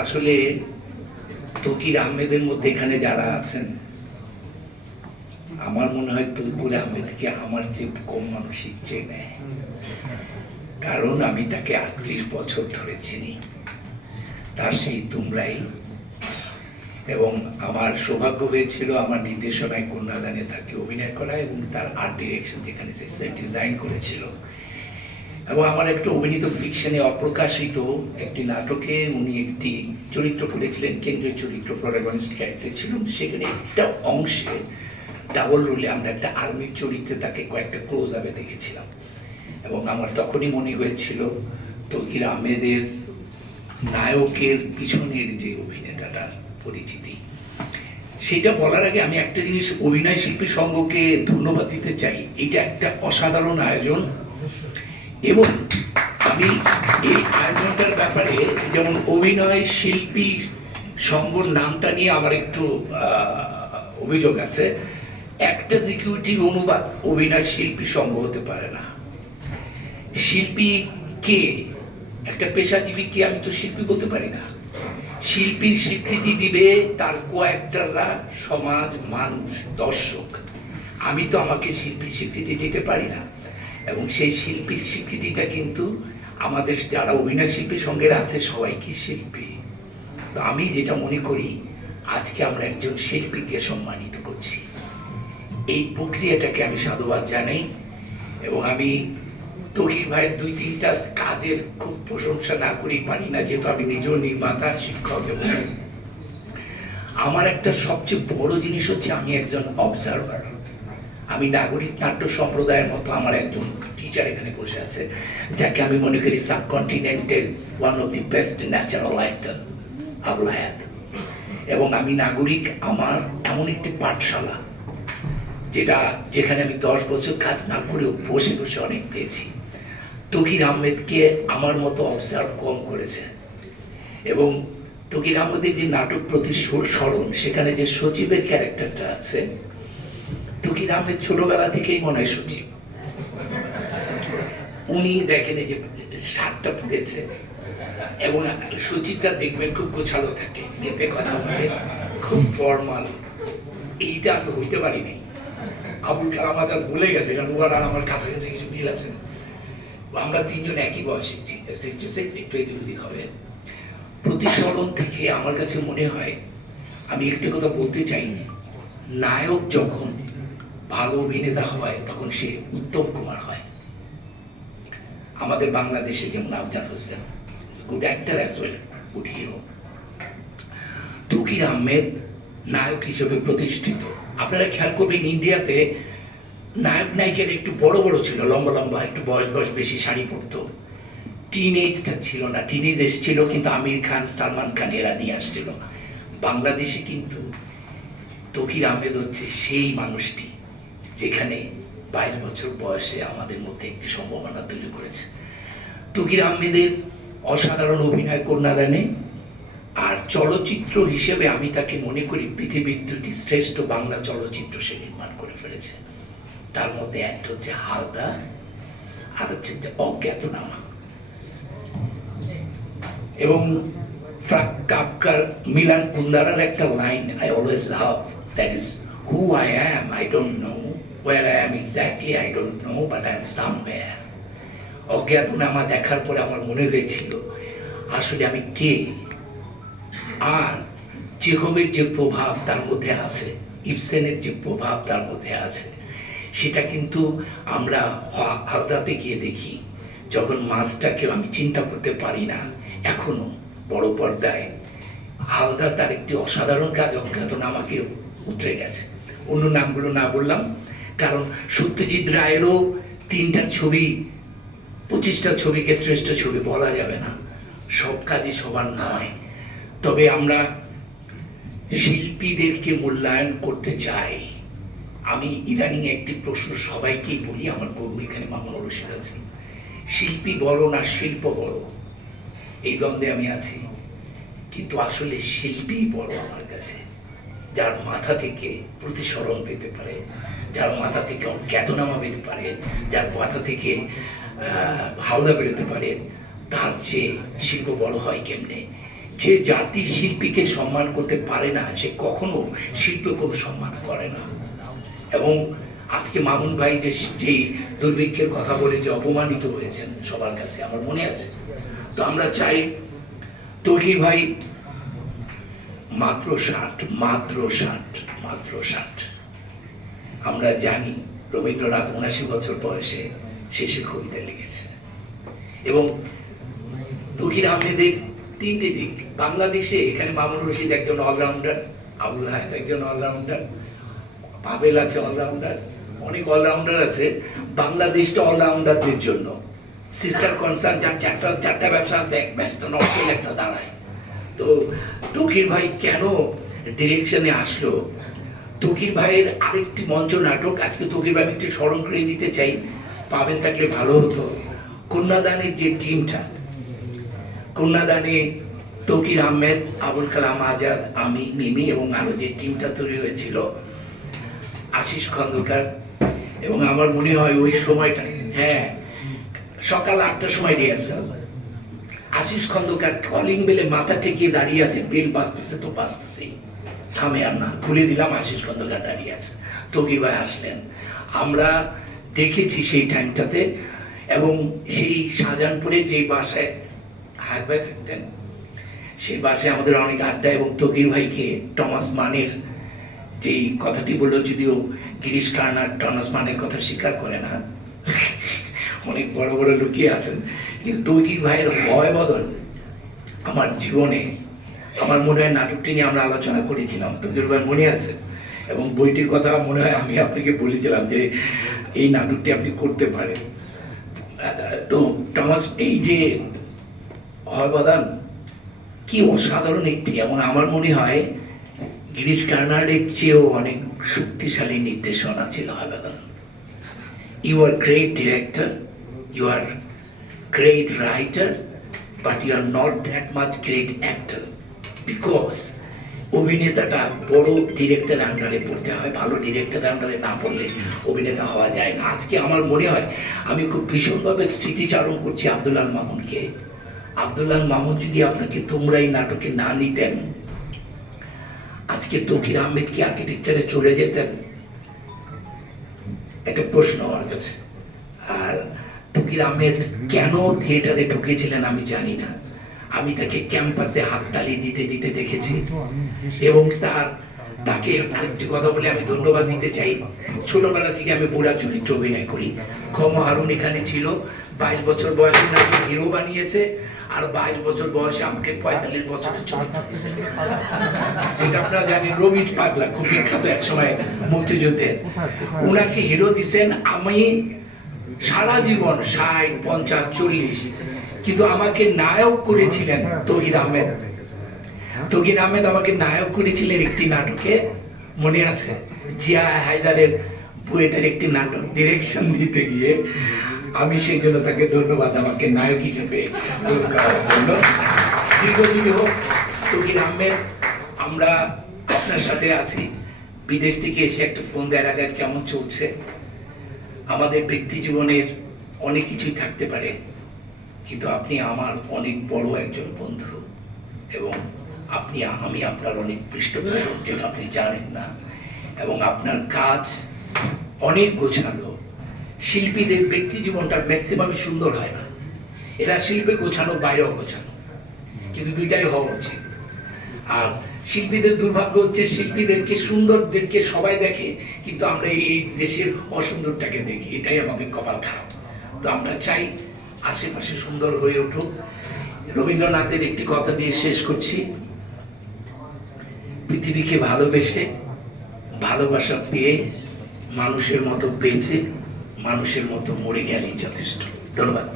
আসলে তকির আহমেদের মধ্যে এখানে যারা আছেন, আমার মনে হয় তকির আহমেদকে আমার চেয়ে কম মানুষই চেনে, কারণ আমি তাকে ৩৮ বছর ধরে চিনি। তার সেই তোমরাই, এবং আমার সৌভাগ্য হয়েছিল আমার নির্দেশনায় কন্যাদানে তাকে অভিনয় করা এবং তার আর্ট ডিরেকশন, যেখানে সে সেট ডিজাইন করেছিল। এবং আমার একটা অভিনীত ফিকশনে অপ্রকাশিত একটি নাটকে উনি একটি চরিত্র করেছিলেন, কেন্দ্রীয় চরিত্র, প্রোটাগনিস্ট ক্যারেক্টার ছিল। সেখানে একটা অংশে ডাবল রোলে আমরা একটা আর্মির চরিত্রে তাকে কয়েকটা ক্লোজ আপে দেখেছিলাম, এবং আমার তখনই মনে হয়েছিল তকির আহমেদের নায়কের পিছনের যে অভিনেতাটার পরিচিতি। সেটা বলার আগে আমি একটা জিনিস অভিনয় শিল্পী সংঘকে ধন্যবাদ দিতে চাই। এটা একটা অসাধারণ আয়োজন, এবং আমি এই আয়োজনটার ব্যাপারে, যেমন অভিনয় শিল্পী সংঘর নামটা নিয়ে আমার একটু অভিযোগ আছে। একটা সিকিউরিটির অনুবাদ অভিনয় শিল্পী সংঘ হতে পারে না। শিল্পী কে? একটা পেশাজীবী কে? আমি তো শিল্পী বলতে পারি না। শিল্পীর স্বীকৃতি দিবে তার কো-অ্যাক্টররা, সমাজ, মানুষ, দর্শক। আমি তো আমাকে শিল্পীর স্বীকৃতি দিতে পারি না, এবং সেই শিল্পীর স্বীকৃতিটা কিন্তু আমাদের যারা অভিনয় শিল্পী সঙ্গে আছে সবাই কি শিল্পী। তো আমি যেটা মনে করি, আজকে আমরা একজন শিল্পীকে সম্মানিত করছি, এই প্রক্রিয়াটাকে আমি সাধুবাদ জানাই। এবং আমি তকির ভাইয়ের ২-৩টা কাজের খুব প্রশংসা না করেই পারি না, যেহেতু আমি নিজেও নির্মাতা, শিক্ষক। এবং আমার একটা সবচেয়ে বড় জিনিস হচ্ছে আমি একজন অবজারভার। আমি নাগরিক নাট্য সম্প্রদায়ের মতো আমার একজন টিচার এখানে বসে আছে, যাকে আমি মনে করি সাবকন্টিনেন্টের one of the best natural actor, Abul Hayat. এবং আমি নাগরিক আমার এমন একটি পাঠশালা, যেখানে আমি 10 বছর কাজ না করেও বসে বসে অনেক পেয়েছি। তকির আহমেদকে আমার মতো অবজার্ভ কম করেছে। এবং তকির আহমেদের যে নাটক প্রতি স্মরণ, সেখানে যে সচিবের ক্যারেক্টারটা আছে, তকির আহমেদ ছোটবেলা থেকেই মনে হয় সচিব। উনি দেখেন যে শার্টটা পড়েছে, এবং সচিবটা দেখবেন খুব গোছালো থাকে, নেপে কথা বলে, খুব ফর্মাল। এইটা আমি হইতে পারি নাই। আবুল কালাম আজাদ বলে গেছে, কারণ ওর আর আমার কাছাকাছি কিছু মিল আছে। আমরা তিনজন একই বয়সে, 66, একটু এদিক ওদিক হবে। প্রতিস্মরণ থেকে আমার কাছে মনে হয়, আমি একটি কথা বলতে চাই, নায়ক যখন ভালো অভিনেতা হয় তখন সে উত্তম কুমার হয়। আমাদের বাংলাদেশে যেমন Afzal Hossain, good actor as well, good hero. Toukir Ahmed নায়ক হিসেবে প্রতিষ্ঠিত। আপনারা খেয়াল করবেন, ইন্ডিয়াতে নায়ক নায়িকার একটু বড় বড় ছিল, লম্বা লম্বা, একটু বয়স বেশি, শাড়ি পরতো। টিনেজটা ছিল না। টিনেজ এসেছিল কিন্তু আমির খান, সালমান খান এরা নিয়ে আসছিল। বাংলাদেশে কিন্তু তকির আহমেদ হচ্ছে সেই মানুষটি, যেখানে 22 বছর বয়সে আমাদের মধ্যে একটি সম্ভাবনা তৈরি করেছে। তকির আহমেদের অসাধারণ অভিনয় কন্যাদানে, আর চলচ্চিত্র হিসেবে আমি তাকে মনে করি পৃথিবীর 2টি শ্রেষ্ঠ বাংলা চলচ্চিত্র সে নির্মাণ করে ফেলেছে। তার মধ্যে একটা হচ্ছে হালদা, আর হচ্ছে অজ্ঞাতনামা। এবং ফ্রাঙ্ক কাফকার, মিলান কুন্দারার একটা line I always love, that is who I am I don't know, where I am exactly I don't know, but I am somewhere. অজ্ঞাতনামা দেখার পরে আমার মনে হয়েছিল আসলে আমি কে। আর চেখোভের যে প্রভাব তার মধ্যে আছে, ইবসেনের যে প্রভাব তার মধ্যে আছে, সেটা কিন্তু আমরা হালদাতে গিয়ে দেখি। যখন মাছটাকে আমি চিন্তা করতে পারি না এখনো বড় পর্দায়, হালদা তার একটি অসাধারণ কাজ অজ্ঞাতনামাকে উতরে গেছে। অন্য নামগুলো না বললাম, কারণ সত্যজিৎ রায়েরও 3টা ছবি, 25টা ছবিকে শ্রেষ্ঠ ছবি বলা যাবে না, সব কাজই সবার নয়। তবে আমরা শিল্পীদেরকে মূল্যায়ন করতে চাই। আমি ইদানিং একটি প্রশ্ন সবাইকেই বলি, আমার কর্মী এখানে মামুন রশিদ আছেন, শিল্পী বড় না শিল্প বড়, এই দ্বন্দ্বে আমি আছি। কিন্তু আসলে শিল্পী বড় আমার কাছে, যার মাথা থেকে প্রতিসরণ পেতে পারে, যার মাথা থেকে অজ্ঞাতনামা পেতে পারে, যার মাথা থেকে হাওদা বেরোতে পারে, তার চেয়ে শিল্প বড় হয় কেমনে। যে জাতি শিল্পীকে সম্মান করতে পারে না সে কখনো শিল্পকেও সম্মান করে না। এবং আজকে মামুন ভাই যেই দুর্ভিক্ষের কথা বলে যে অপমানিত হয়েছেন সবার কাছে আমার মনে আছে। তো আমরা চাই তৌকির ভাই মাত্র 60 আমরা জানি রবীন্দ্রনাথ 79 বছর বয়সে শেষের কবিতা লিখেছে। এবং তৌকির আহমেদের 3টে দিক বাংলাদেশে, এখানে মামুন রশিদ একজন অলরাউন্ডার, আবুল হায়াত একজন অলরাউন্ডার, পাবেল আছে অলরাউন্ডার, অনেক অলরাউন্ডার আছে। বাংলাদেশটা অলরাউন্ডারদের জন্য সিস্টার কনসার্ন, যার চারটা ব্যবসা আছে, এক ব্যবসা নষ্ট একটা দাঁড়ায়। তো তৌকির ভাই কেন ডিরেকশনে আসলো? তৌকির ভাইয়ের আরেকটি মঞ্চ নাটক আজকে তৌকির ভাই একটু স্মরণ করে দিতে চাই, পাবেন থাকলে ভালো হতো। কন্যাদানের যে টিমটা, কন্যাদানে তৌকির আহমেদ, আবুল কালাম আজাদ, আমি, মিমি এবং আরো যে টিমটা তৈরি হয়েছিল, আশিস খন্দকার। এবং আমার মনে হয় ওই সময়টা, হ্যাঁ, সকাল 8টার সময় রিহার্সাল। আশিস খন্দকার কলিং বেলে মাথা ঠেকিয়ে দাঁড়িয়ে আছে, বেল বাজতেছে তো বাজতেছেই, থামে আর না। খুলে দিলাম, আশিস খন্দকার দাঁড়িয়ে আছে, তৌকির ভাই আসলেন। আমরা দেখেছি সেই টাইমটাতে। এবং সেই শাহজাহানপুরে যে বাসায় হায়াত ভাই থাকতেন, সেই বাসায় আমাদের অনেক আড্ডা। এবং তৌকির ভাইকে টমাস মানের যেই কথাটি বললো, যদিও গিরিশ কার্নার টমাস মানের কথা স্বীকার করে না, অনেক বড় বড় লুকিয়ে আছেন, কিন্তু তৌকির ভাইয়ের ভয় বদল আমার জীবনে, আমার মনে হয় নাটকটি নিয়ে আমরা আলোচনা করেছিলাম, তৌকির ভাই মনে আছে। এবং বইটির কথা মনে হয় আমি আপনাকে বলেছিলাম যে এই নাটকটি আপনি করতে পারেন। তো টমাস, এই যে হরবাদান কি অসাধারণ একটি, এবং আমার মনে হয় গিরিশ কার্নারের চেয়েও অনেক শক্তিশালী নির্দেশনা ছিল হরবাদান। You are great director, you are great writer, but you are not that much great actor, because অভিনেতাটা বড় ডিরেক্টর আন্ডারে পড়তে হয়, ভালো ডিরেক্টর আন্ডারে না পড়লে অভিনেতা হওয়া যায় না। আজকে আমার মনে হয় আমি খুব ভীষণভাবে স্মৃতিচারণ করছি আব্দুল্লাহ মামুনকে। আব্দুল্লাহ মামুন যদি আপনাকে তোমরা এই নাটকে না নিতেন, আজকে তৌকির আহমেদ কি আর্কিটেকচারে চলে যেতেন? একটা প্রশ্ন আমার কাছে। আর তৌকির আহমেদ কেন থিয়েটারে ঢুকেছিলেন আমি জানি না, আমি তাকে ক্যাম্পাসে হাততালি দিতে দিতে দেখেছি। এবং তাকে আরেকটি কথা বলে আমি ধন্যবাদ দিতে চাই, ছোটবেলা থেকে আমি বুড়া চরিত্র অভিনয় করি। ক্ষমা হারুন এখানে ছিল, 22 বছর বয়সে নাকি হিরো বানিয়েছে, আর 22 বছর বয়সে আমাকে 45 বছরের চরিত্র দিয়েছে। এটা আপনারা জানেন, রবিজ পাগলা খুব বিখ্যাত এক সময় মুক্তিযুদ্ধের, উনাকে হিরো দিছেন। আমি সারা জীবন 60, 50, 40, কিন্তু আমাকে নায়ক করেছিলেন তৌকির আহমেদ। তৌকির আহমেদ আমাকে নায়ক করেছিলেন একটি নাটকে, মনে আছে, জিয়া হায়দারের বুয়েটের একটি নাটক ডিরেকশন দিতে গিয়ে। আমি সেই জন্য তাকে ধন্যবাদ আমাকে নায়ক হিসেবে করার জন্য। দীর্ঘদিন হোক তৌকির আহমেদ, আমরা আপনার সাথে আছি। বিদেশ থেকে এসে একটা ফোন দেওয়ার আগে কেমন চলছে। আমাদের ব্যক্তি জীবনের অনেক কিছুই থাকতে পারে, কিন্তু আপনি আমার অনেক বড় একজন বন্ধু, এবং আমি আপনার অনেক পৃষ্ঠপোষক, যেটা আপনি জানেন না। এবং আপনার কাজ অনেক গোছালো। শিল্পীদের ব্যক্তি জীবনটা ম্যাক্সিমামই সুন্দর হয় না, এরা শিল্পে গোছানো, বাইরেও গোছানো, কিন্তু দুইটাই হওয়া উচিত। আর শিল্পীদের দুর্ভাগ্য হচ্ছে শিল্পীদেরকে, সুন্দরদেরকে সবাই দেখে, কিন্তু আমরা এই দেশের অসুন্দরটাকে দেখি, এটাই আমাদের কপাল খারাপ। তো আমরা চাই আশেপাশে সুন্দর হয়ে উঠুক। রবীন্দ্রনাথের একটি কথা দিয়ে শেষ করছি, পৃথিবীকে ভালোবেসে, ভালোবাসা পেয়ে, মানুষের মতো বেঁচে, মানুষের মতো মরে গেলেই যথেষ্ট। ধন্যবাদ।